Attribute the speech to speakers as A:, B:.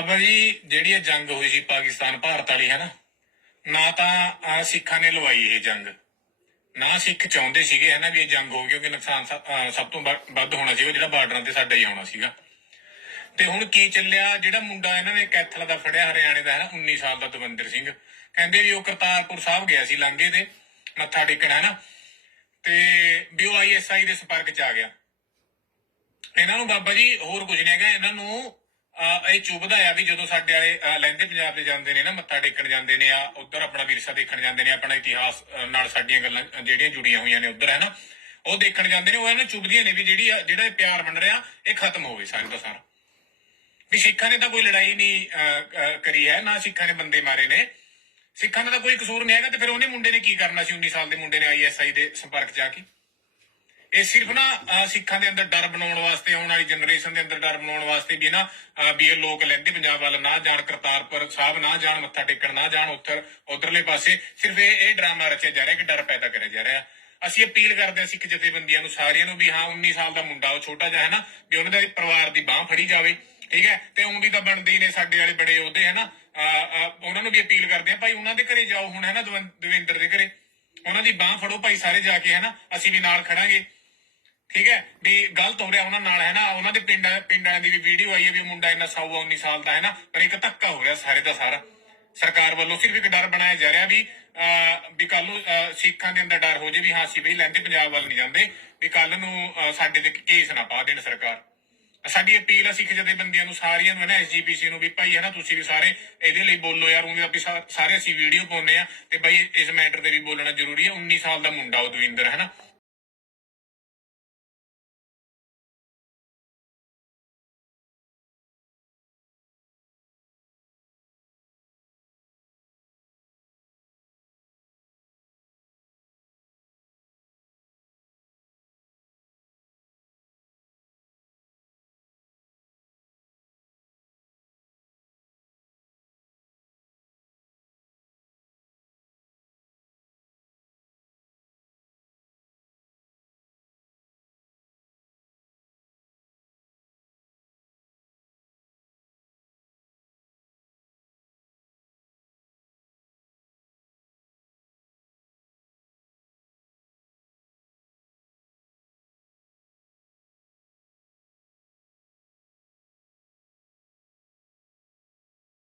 A: ਬਾਬਾ ਜੀ, ਜਿਹੜੀ ਇਹ ਜੰਗ ਹੋਈ ਸੀ ਪਾਕਿਸਤਾਨ, ਭਾਰਤ ਵਾਲੀ, ਹੈ ਨਾ? ਨਾ ਤਾਂ ਸਿੱਖਾਂ ਨੇ ਲਵਾਈ ਇਹ ਜੰਗ। ਨਾ ਸਿੱਖ ਚਾਹੁੰਦੇ ਸੀਗੇ, ਹੈ ਨਾ, ਵੀ ਇਹ ਜੰਗ ਹੋ ਕਿਉਂਕਿ ਨੁਕਸਾਨ ਸਭ ਤੋਂ ਵੱਧ ਹੋਣਾ ਸੀ, ਉਹ ਜਿਹੜਾ ਬਾਰਡਰਾਂ ਤੇ ਸਾਡਾ ਹੀ ਆਉਣਾ ਸੀਗਾ। ਤੇ ਹੁਣ ਕੀ ਚੱਲਿਆ? ਜਿਹੜਾ ਮੁੰਡਾ ਇਹਨਾਂ ਨੇ ਕੈਥਲ ਦਾ ਫੜਿਆ, ਹਰਿਆਣੇ ਦਾ, ਹੈ ਨਾ 19 ਸਾਲ ਦਾ ਦਵਿੰਦਰ ਸਿੰਘ। ਕਹਿੰਦੇ ਵੀ ਉਹ ਕਰਤਾਰਪੁਰ ਸਾਹਿਬ ਗਿਆ ਸੀ, ਲਾਂਘੇ ਤੇ, ਮੱਥਾ ਟੇਕਣ, ਹੈ ਨਾ? ਤੇ ਵੀ ਉਹ ਆਈਐਸਆਈ ਦੇ ਸੰਪਰਕ ਚ ਆ ਗਿਆ। ਇਹਨਾਂ ਨੂੰ ਬਾਬਾ ਜੀ ਹੋਰ ਕੁਝ ਨਹੀਂ ਹੈਗਾ, ਇਹਨਾਂ ਨੂੰ ਇਹ ਚੁਭਦਾ ਆ ਵੀ ਜਦੋਂ ਸਾਡੇ ਵਾਲੇ ਅਹ, ਪੰਜਾਬ ਤੇ ਜਾਂਦੇ ਨੇ ਨਾ ਮੱਥਾ ਟੇਕਣ ਜਾਂਦੇ ਨੇ ਆ ਉਧਰ ਆਪਣਾ ਵਿਰਸਾ ਦੇਖਣ ਜਾਂਦੇ ਨੇ ਆਪਣਾ ਇਤਿਹਾਸ ਨਾਲ ਸਾਡੀਆਂ ਗੱਲਾਂ ਜਿਹੜੀਆਂ ਜੁੜੀਆਂ ਹੋਈਆਂ ਨੇ ਉਧਰ ਹੈ ਨਾ? ਉਹ ਦੇਖਣ ਜਾਂਦੇ ਨੇ ਉਹ ਇਹਨਾਂ ਚੁਭਦੀਆਂ ਨੇ ਵੀ ਜਿਹੜੀ ਜਿਹੜਾ ਇਹ ਪਿਆਰ ਬਣ ਰਿਹਾ ਇਹ ਖਤਮ ਹੋਵੇ ਸਾਰੇ ਦਾ ਸਾਰਾ। ਵੀ ਸਿੱਖਾਂ ਨੇ ਤਾਂ ਕੋਈ ਲੜਾਈ ਨਹੀਂ ਕਰੀ ਹੈ ਨਾ ਸਿੱਖਾਂ ਨੇ ਬੰਦੇ ਮਾਰੇ ਨੇ। ਸਿੱਖਾਂ ਦਾ ਤਾਂ ਕੋਈ ਕਸੂਰ ਨਹੀਂ ਹੈਗਾ ਤੇ ਫਿਰ ਉਹਨੇ ਮੁੰਡੇ ਨੇ ਕੀ ਕਰਨਾ ਸੀ? 19 ਸਾਲ ਦੇ ਮੁੰਡੇ ਨੇ ਆਈਐਸਆਈ ਦੇ ਸੰਪਰਕ ਜਾ ਕੇ। ਇਹ ਸਿਰਫ ਨਾ ਸਿੱਖਾਂ ਦੇ ਅੰਦਰ ਡਰ ਬਣਾਉਣ ਵਾਸਤੇ, ਆਉਣ ਵਾਲੀ ਜਨਰੇਸ਼ਨ ਦੇ ਅੰਦਰ ਡਰ ਬਣਾਉਣ ਵਾਸਤੇ ਵੀ ਨਾ ਵੀ ਇਹ ਲੋਕ ਲੈਂਦੇ ਪੰਜਾਬ ਵੱਲ, ਨਾ ਜਾਣ ਕਰਤਾਰਪੁਰ ਸਾਹਿਬ, ਨਾ ਜਾਣ ਮੱਥਾ ਟੇਕਣ, ਨਾ ਜਾਣ ਉੱਤਰ ਉਧਰਲੇ ਪਾਸੇ। ਸਿਰਫ ਇਹ ਇਹ ਡਰਾਮਾ ਰਚਿਆ ਜਾ ਰਿਹਾ ਕਿ ਡਰ ਪੈਦਾ ਕਰਿਆ ਜਾ ਰਿਹਾ। ਅਸੀਂ ਅਪੀਲ ਕਰਦੇ ਹਾਂ ਸਿੱਖ ਜਥੇਬੰਦੀਆਂ ਨੂੰ, ਸਾਰਿਆਂ ਨੂੰ ਵੀ ਹਾਂ 19 ਸਾਲ ਦਾ ਮੁੰਡਾ, ਉਹ ਛੋਟਾ ਜਿਹਾ ਹੈ ਨਾ, ਵੀ ਉਹਨਾਂ ਦੇ ਪਰਿਵਾਰ ਦੀ ਬਾਹ ਫੜੀ ਜਾਵੇ, ਠੀਕ ਹੈ? ਤੇ ਉਹ ਤਾਂ ਬਣਦੇ ਹੀ ਨੇ ਸਾਡੇ ਵਾਲੇ ਬੜੇ ਉਹਦੇ, ਹੈ ਨਾ? ਉਹਨਾਂ ਨੂੰ ਵੀ ਅਪੀਲ ਕਰਦੇ ਹਾਂ, ਭਾਈ ਉਹਨਾਂ ਦੇ ਘਰੇ ਜਾਓ ਹੁਣ, ਹੈ ਨਾ ਦਵਿੰਦਰ ਦੇ ਘਰੇ। ਉਹਨਾਂ ਦੀ ਬਾਹ ਫੜੋ ਭਾਈ, ਸਾਰੇ ਜਾ ਕੇ, ਹੈ ਨਾ? ਅਸੀਂ ਵੀ ਨਾਲ ਖੜਾਂਗੇ। ਠੀਕ ਹੈ? ਵੀ ਗਲਤ ਹੋ ਰਿਹਾ ਉਹਨਾਂ ਨਾਲ ਹੈ ਨਾ ਉਹਨਾਂ ਦੇ ਪਿੰਡਾਂ ਪਿੰਡਾਂ ਦੀ ਵੀ ਵੀਡੀਓ ਆਈ ਹੈ ਵੀ ਮੁੰਡਾ ਇੰਨਾ ਸਾਊ 19 ਸਾਲ ਦਾ ਹੈ ਨਾ ਪਰ ਇੱਕ ਧੱਕਾ ਹੋ ਰਿਹਾ ਸਾਰੇ ਦਾ ਸਾਰਾ। ਸਰਕਾਰ ਵੱਲੋਂ ਸਿਰਫ ਇੱਕ ਡਰ ਬਣਾਇਆ ਜਾ ਰਿਹਾ ਵੀ ਵੀ ਕੱਲ ਨੂੰ ਸਿੱਖਾਂ ਦੇ ਅੰਦਰ ਡਰ ਹੋ ਜੇ ਵੀ ਹਾਂ, ਅਸੀਂ ਬਈ ਲੈਂਦੇ ਪੰਜਾਬ ਵੱਲ ਨਹੀਂ ਜਾਂਦੇ, ਵੀ ਕੱਲ ਨੂੰ ਸਾਡੇ ਤੇ ਕੇਸ ਨਾ ਪਾ ਦੇਣ ਸਰਕਾਰ। ਸਾਡੀ ਅਪੀਲ ਆ ਸਿੱਖ ਜਥੇਬੰਦੀਆਂ ਨੂੰ, ਸਾਰੀਆਂ ਨੂੰ ਹੈ ਨਾ ਐਸਜੀਪੀਸੀ ਨੂੰ ਵੀ, ਭਾਈ ਹੈ ਨਾ ਤੁਸੀਂ ਵੀ ਸਾਰੇ ਇਹਦੇ ਲਈ ਬੋਲੋ ਯਾਰ ਉਹਦੇ ਆਪੇ ਸਾਰੇ ਅਸੀਂ ਵੀਡੀਓ ਪਾਉਂਦੇ ਆ, ਤੇ ਭਾਈ ਇਸ ਮੈਟਰ ਤੇ ਵੀ ਬੋਲਣਾ ਜ਼ਰੂਰੀ ਹੈ। 19 ਸਾਲ ਦਾ ਮੁੰਡਾ ਉਹ ਦਵਿੰਦਰ ਹੈ ਨਾ